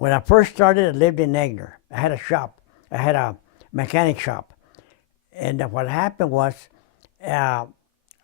When I first started, I lived in Egnar. I had a shop. I had a mechanic shop. And what happened was,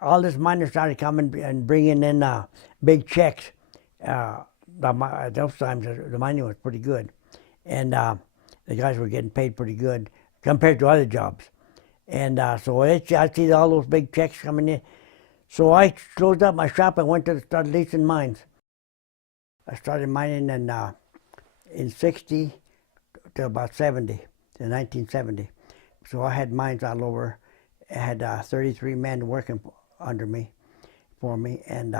all these miners started coming and bringing in big checks. At those times, the mining was pretty good. And the guys were getting paid pretty good compared to other jobs. And so I see all those big checks coming in. So I closed up my shop and went to start leasing mines. I started mining in 60 to about 70, to 1970. So I had mines all over. I had 33 men working under me, for me. And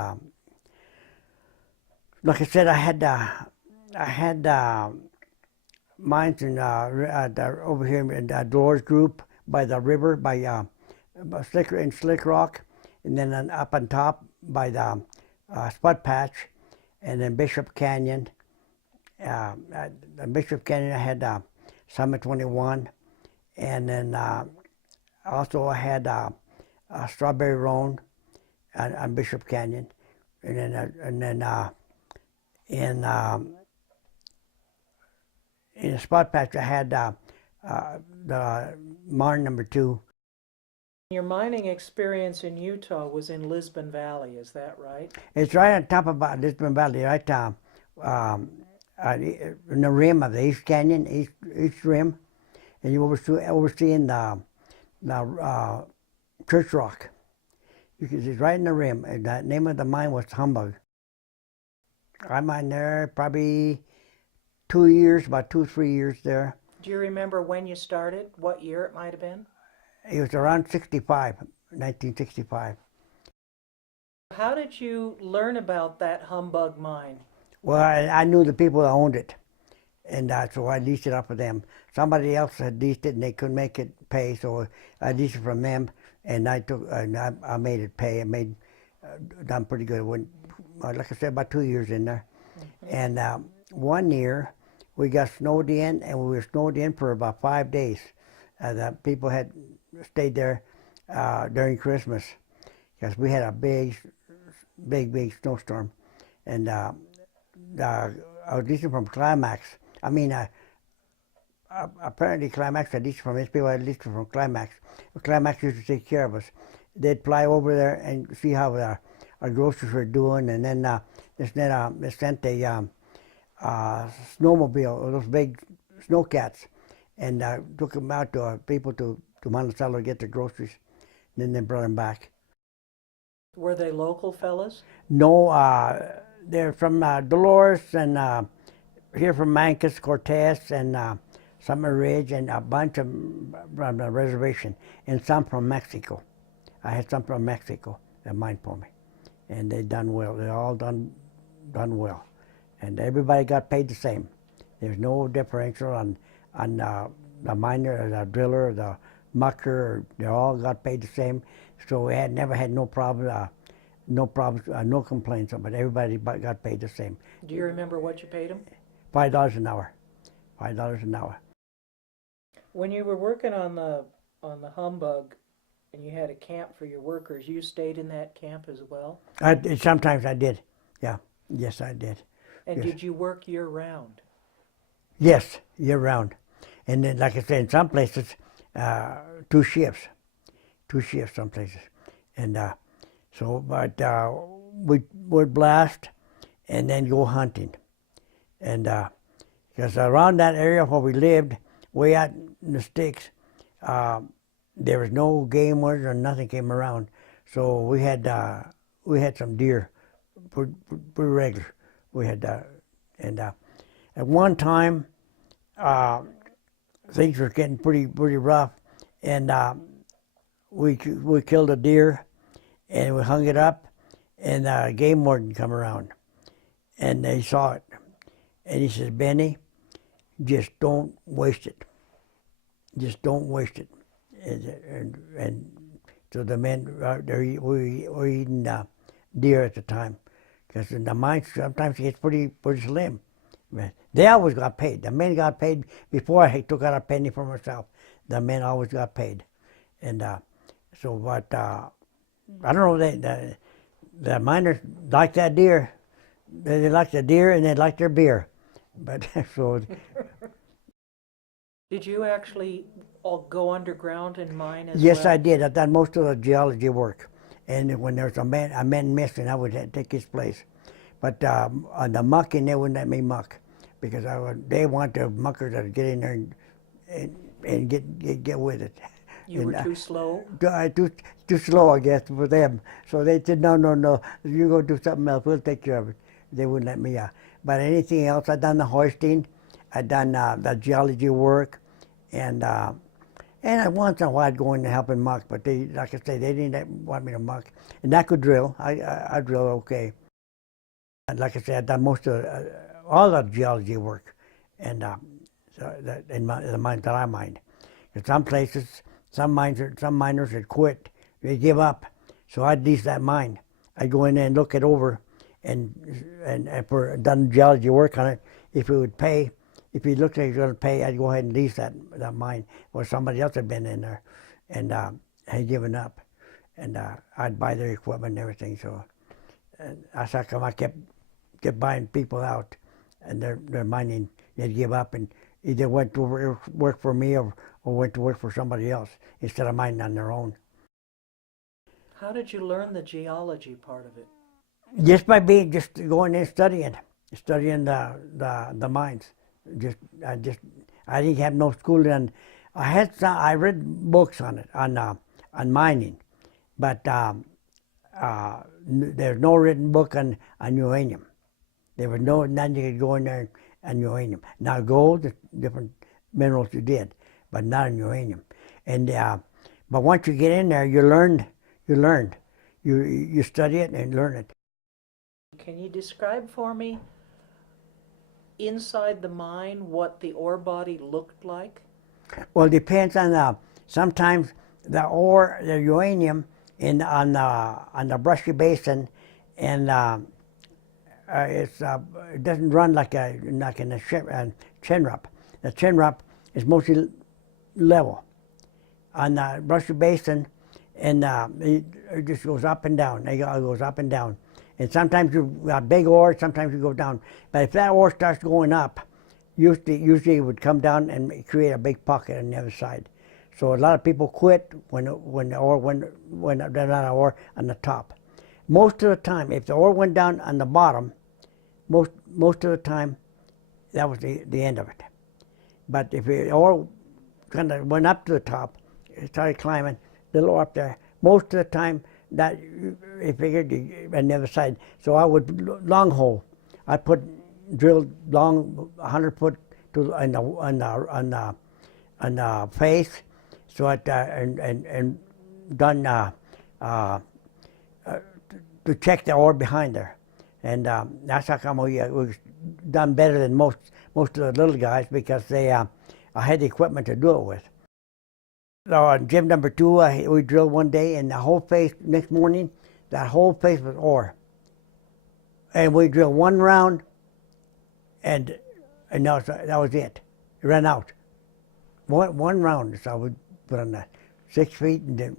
like I said, I had mines in over here in the Dolores Group by the river, by Egnar and Slick Rock, and then up on top by the Spud Patch, and then Bishop Canyon. Bishop Canyon, I had Summit 21, and then also I had Strawberry Roan on Bishop Canyon, and then in the Spot Patch I had the Martin #2. Your mining experience in Utah was in Lisbon Valley, is that right? It's right on top of Lisbon Valley, right in the rim of the East Canyon, East Rim, and you overseeing the Church Rock. It's right in the rim, and the name of the mine was Humbug. I mined there probably 2 years, about 2-3 years there. Do you remember when you started? What year it might have been? It was around 1965. How did you learn about that Humbug Mine? Well, I knew the people that owned it, and so I leased it up for them. Somebody else had leased it, and they couldn't make it pay, so I leased it from them, and I made it pay. I made done pretty good. Went, like I said, about 2 years in there. Mm-hmm. And 1 year we got snowed in, and we were snowed in for about 5 days. The people had stayed there during Christmas because we had a big snowstorm. And I was leasing from Climax. I mean, apparently Climax, I leased from these people, I leased from Climax. Climax used to take care of us. They'd fly over there and see how our groceries were doing, and then they sent a snowmobile, those big snowcats, and took them out to people to Monticello to get their groceries. And then they brought them back. Were they local fellas? No, they're from Dolores and here from Mancos, Cortez, and Summer Ridge, and a bunch of from the reservation, and some from Mexico. I had some from Mexico that mined for me, and they done well. They all done well, and everybody got paid the same. There's no differential on the miner, the driller, the mucker. They all got paid the same. So we never had no problem, no complaints about it. Everybody got paid the same. Do you remember what you paid them? $5 an hour. $5 an hour. When you were working on the Humbug, and you had a camp for your workers, you stayed in that camp as well? Sometimes I did. Yeah. Yes, I did. And yes. Did you work year round? Yes, year round. And then, like I said, in some places, 2 shifts. 2 shifts some places. And but we would blast and then go hunting. And because around that area where we lived, way out in the sticks, there was no game wardens or nothing came around. So we had some deer, pretty regular. We had and at one time things were getting pretty rough, and we killed a deer, and we hung it up, and the game warden come around, and they saw it, and he says, "Benny, just don't waste it. Just don't waste it." And so the men were eating deer at the time, because in the mines sometimes it gets pretty slim. They always got paid. The men got paid before I took out a penny for myself. The men always got paid, and so but I don't know. The miners like that deer. They like the deer and they like their beer. But so Did you actually all go underground and mine as yes, well? I did. I done most of the geology work, and when there's a man missing, I would take his place. But on the mucking, they wouldn't let me muck because they want the muckers to get in there and get with it. You And, were too slow? too slow, I guess, for them. So they said, no, you go do something else. We'll take care of it. They wouldn't let me. But anything else, I done the hoisting, I done the geology work, and once in a while I'd go in and help and muck. But they, like I say, they didn't want me to muck, and I could drill. I drill okay. And like I said, I've done most of all the geology work, and in the mines that I mined. In some places, some miners had quit, they give up. So I'd lease that mine. I'd go in there and look it over, and for done geology work on it. If it would pay, if he looked like he was going to pay, I'd go ahead and lease that mine. Or somebody else had been in there, and had given up, and I'd buy their equipment and everything. So and that's how come I kept buying people out, and they're mining. They'd give up and either went to work for me or went to work for somebody else instead of mining on their own. How did you learn the geology part of it? Just by just going in studying the mines. I didn't have no schooling. And I read books on it on mining, but there's no written book on uranium. There was nothing you could go in there and uranium. Now gold, different minerals you did, but not in uranium. And but once you get in there, you learned. You study it and learn it. Can you describe for me inside the mine what the ore body looked like? Well, it depends on sometimes the uranium on the brushy basin, and it doesn't run like in a chin wrap. The chin wrap is mostly level. On the brushy basin, and it just goes up and down. It goes up and down. And sometimes you got big ore, sometimes you go down. But if that ore starts going up, usually it would come down and create a big pocket on the other side. So a lot of people quit when the ore when they're not ore on the top. Most of the time, if the ore went down on the bottom, most of the time, that was the end of it. But if the ore kind of went up to the top, it started climbing, little up there. Most of the time, that it figured on the other side. So I would long hole. I drilled long 100 foot on the face, so and done to check the ore behind there, and that's how come we done better than most of the little guys because I had the equipment to do it with. So on gym number 2, we drilled one day, and the whole face next morning, that whole face was ore. And we drilled one round, and that was it. It ran out. One round, so I would put on the 6 feet, and then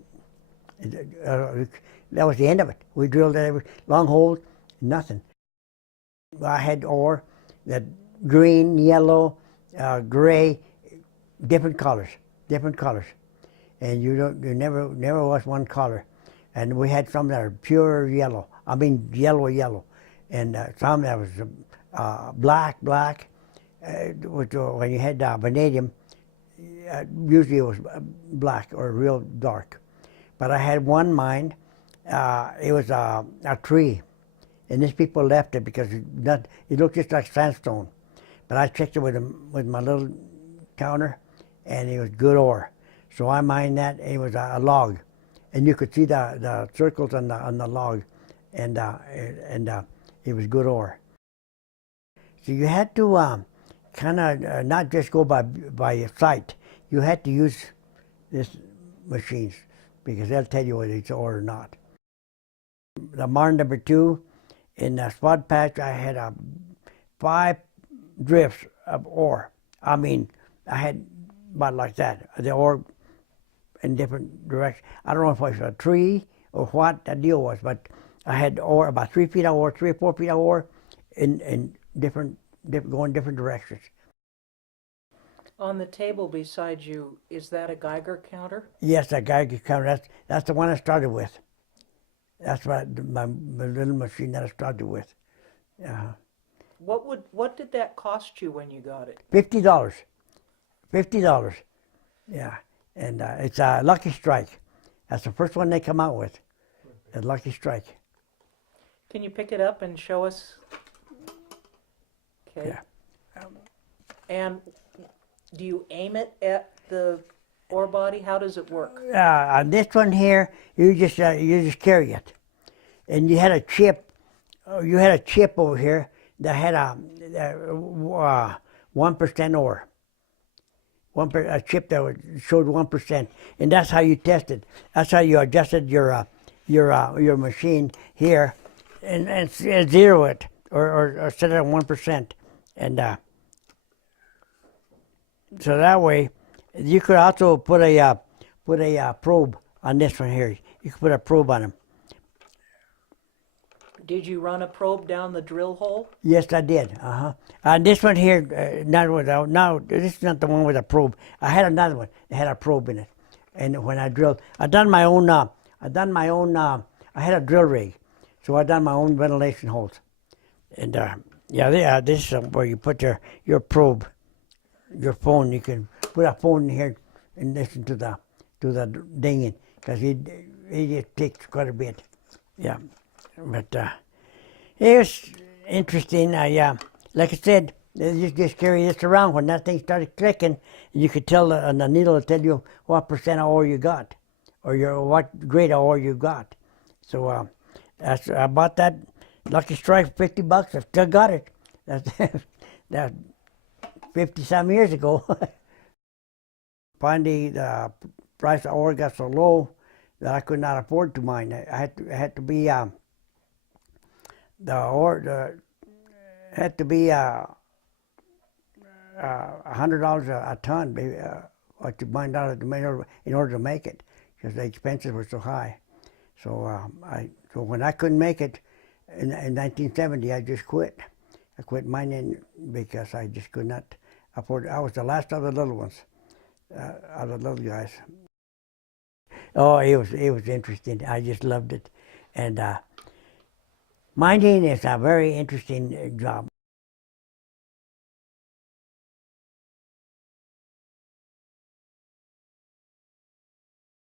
that was the end of it. We drilled every long holes, nothing. I had ore that green, yellow, gray, different colors. And you never was one color. And we had some that are pure yellow. I mean yellow. And some that was black. Which when you had vanadium, usually it was black or real dark. But I had one mine. It was a tree, and these people left it because it looked just like sandstone. But I checked it with my little counter, and it was good ore. So I mined that, and it was a log, and you could see the circles on the log, and it was good ore. So you had to kind of not just go by sight. You had to use these machines because they'll tell you whether it's ore or not. The mine number 2, in the spot patch, I had 5 drifts of ore. I mean, I had about like that. The ore in different directions. I don't know if it was a tree or what the deal was, but I had ore, about 3 feet of ore, 3 or 4 feet of ore in different going different directions. On the table beside you, is that a Geiger counter? Yes, that Geiger counter. That's the one I started with. That's my little machine that I started with. What did that cost you when you got it? $50. $50. Yeah, and it's a Lucky Strike. That's the first one they come out with. A Lucky Strike. Can you pick it up and show us? Okay. Yeah. And do you aim it at the ore body? How does it work? On this one here, you just carry it, and you had a chip. You had a chip over here that had a 1% ore. A chip that showed 1%, and that's how you tested. That's how you adjusted your machine here, and zero it or set it at 1%, and so that way you could also put a probe on this one here. You could put a probe on them. Did you run a probe down the drill hole? Yes, I did. This one here, no, this is not the one with a probe. I had another one that had a probe in it, and when I drilled, I had a drill rig, so I done my own ventilation holes, and this is where you put your probe, your phone. You can put a phone in here and listen to the dinging, because it takes quite a bit. Yeah. But it was interesting. Like I said, you just carry this around. When that thing started clicking, you could tell the needle will tell you what percent of ore you got, or what grade of ore you got. So I bought that Lucky Strike for $50. I still got it. That's 50-some years ago. Finally, the price of ore got so low that I could not afford to mine. It had to be $100 a ton, what you mined out in order to make it, because the expenses were so high. So so when I couldn't make it in 1970, I just quit. I quit mining because I just could not afford it. I was the last of the little ones, of the little guys. Oh, it was interesting. I just loved it, and mining is a very interesting job.